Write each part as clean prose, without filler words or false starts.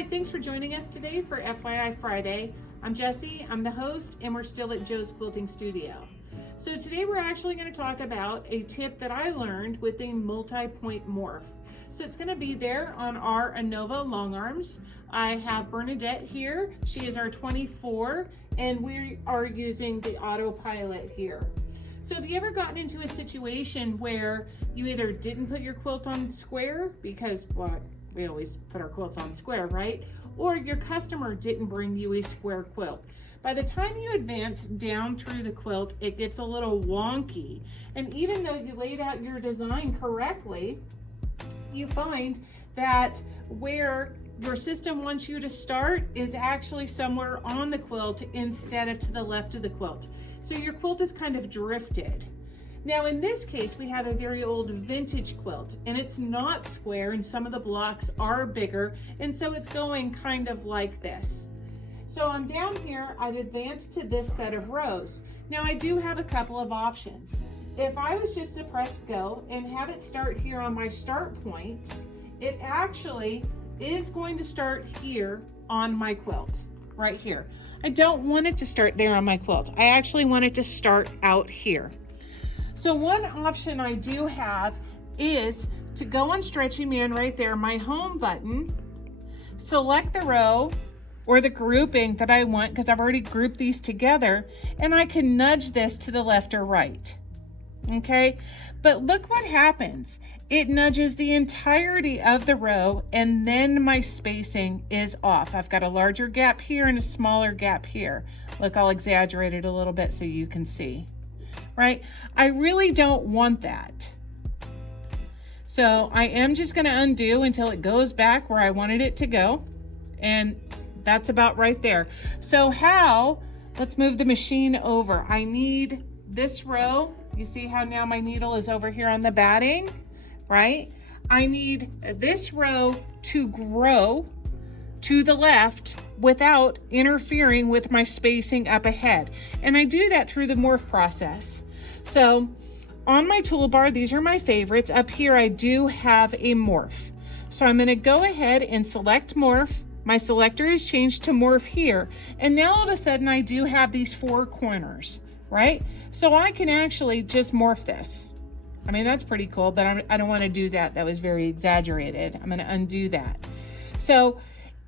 Hi, thanks for joining us today for FYI Friday. I'm Jessie, I'm the host, and we're still at Joe's Quilting Studio. So today we're actually going to talk about a tip that I learned with the multi-point morph. So it's going to be there on our INNOVA Longarms. I have Bernadette here. She is our 24, and we are using the AutoPilot here. So have you ever gotten into a situation where you either didn't put your quilt on square because, well, we always put our quilts on square, right? Or your customer didn't bring you a square quilt. By the time you advance down through the quilt, it gets a little wonky. And even though you laid out your design correctly, you find that where your system wants you to start is actually somewhere on the quilt instead of to the left of the quilt. So your quilt is kind of drifted. Now in this case, we have a very old vintage quilt and it's not square and some of the blocks are bigger, and so it's going kind of like this. So I'm down here, I've advanced to this set of rows. Now I do have a couple of options. If I was just to press go and have it start here on my start point, it actually is going to start here on my quilt, right here. I don't want it to start there on my quilt. I actually want it to start out here. So one option I do have is to go on Stretchy Man right there, my home button, select the row or the grouping that I want because I've already grouped these together, and I can nudge this to the left or right. Okay, but look what happens. It nudges the entirety of the row and then my spacing is off. I've got a larger gap here and a smaller gap here. Look, I'll exaggerate it a little bit so you can see. Right? I really don't want that. So I am just going to undo until it goes back where I wanted it to go. And that's about right there. So let's move the machine over. I need this row. You see how now my needle is over here on the batting, right? I need this row to grow to the left without interfering with my spacing up ahead. And I do that through the morph process. So on my toolbar, these are my favorites. Up here, I do have a morph. So I'm gonna go ahead and select morph. My selector is changed to morph here. And now all of a sudden I do have these four corners, right? So I can actually just morph this. I mean, that's pretty cool, but I don't wanna do that. That was very exaggerated. I'm gonna undo that. So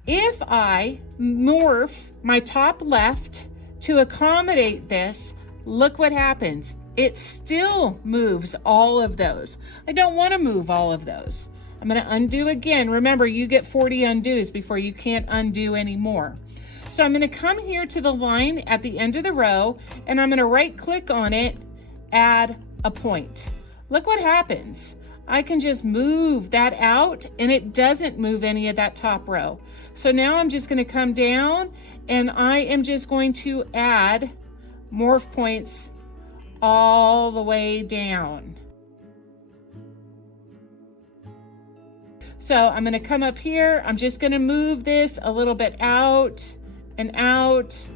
if I morph my top left to accommodate this, look what happens. It still moves all of those. I don't want to move all of those. I'm going to undo again. Remember, you get 40 undos before you can't undo anymore. So I'm going to come here to the line at the end of the row, and I'm going to right click on it, add a point. Look what happens. I can just move that out and it doesn't move any of that top row. So now I'm just going to come down and I am just going to add morph points all the way down. So I'm going to come up here. I'm just going to move this a little bit out and out,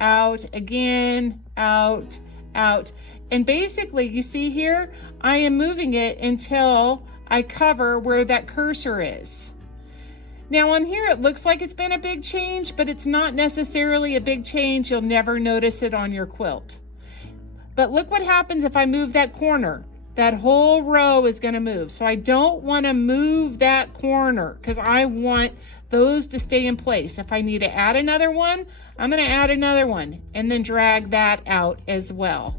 out again, out, out. And basically, you see here, I am moving it until I cover where that cursor is. Now on here, it looks like it's been a big change, but it's not necessarily a big change. You'll never notice it on your quilt. But look what happens if I move that corner. That whole row is going to move. So I don't want to move that corner because I want those to stay in place. If I need to add another one, I'm going to add another one and then drag that out as well.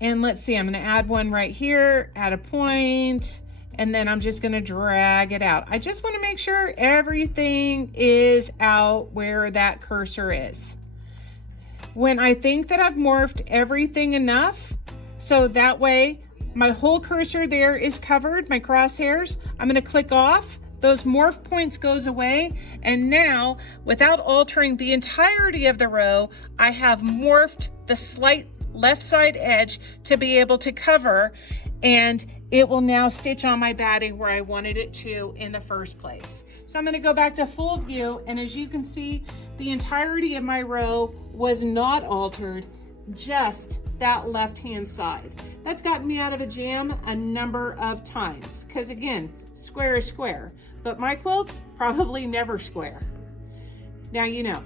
And let's see, I'm going to add one right here, add a point, and then I'm just going to drag it out. I just want to make sure everything is out where that cursor is. When I think that I've morphed everything enough, so that way my whole cursor there is covered, my crosshairs, I'm going to click off. Those morph points goes away, and now without altering the entirety of the row, I have morphed the slight left side edge to be able to cover, and it will now stitch on my batting where I wanted it to in the first place. So I'm going to go back to full view, and as you can see, the entirety of my row was not altered. just that left-hand side. That's gotten me out of a jam a number of times, because again, square is square, but my quilts probably never square. Now you know.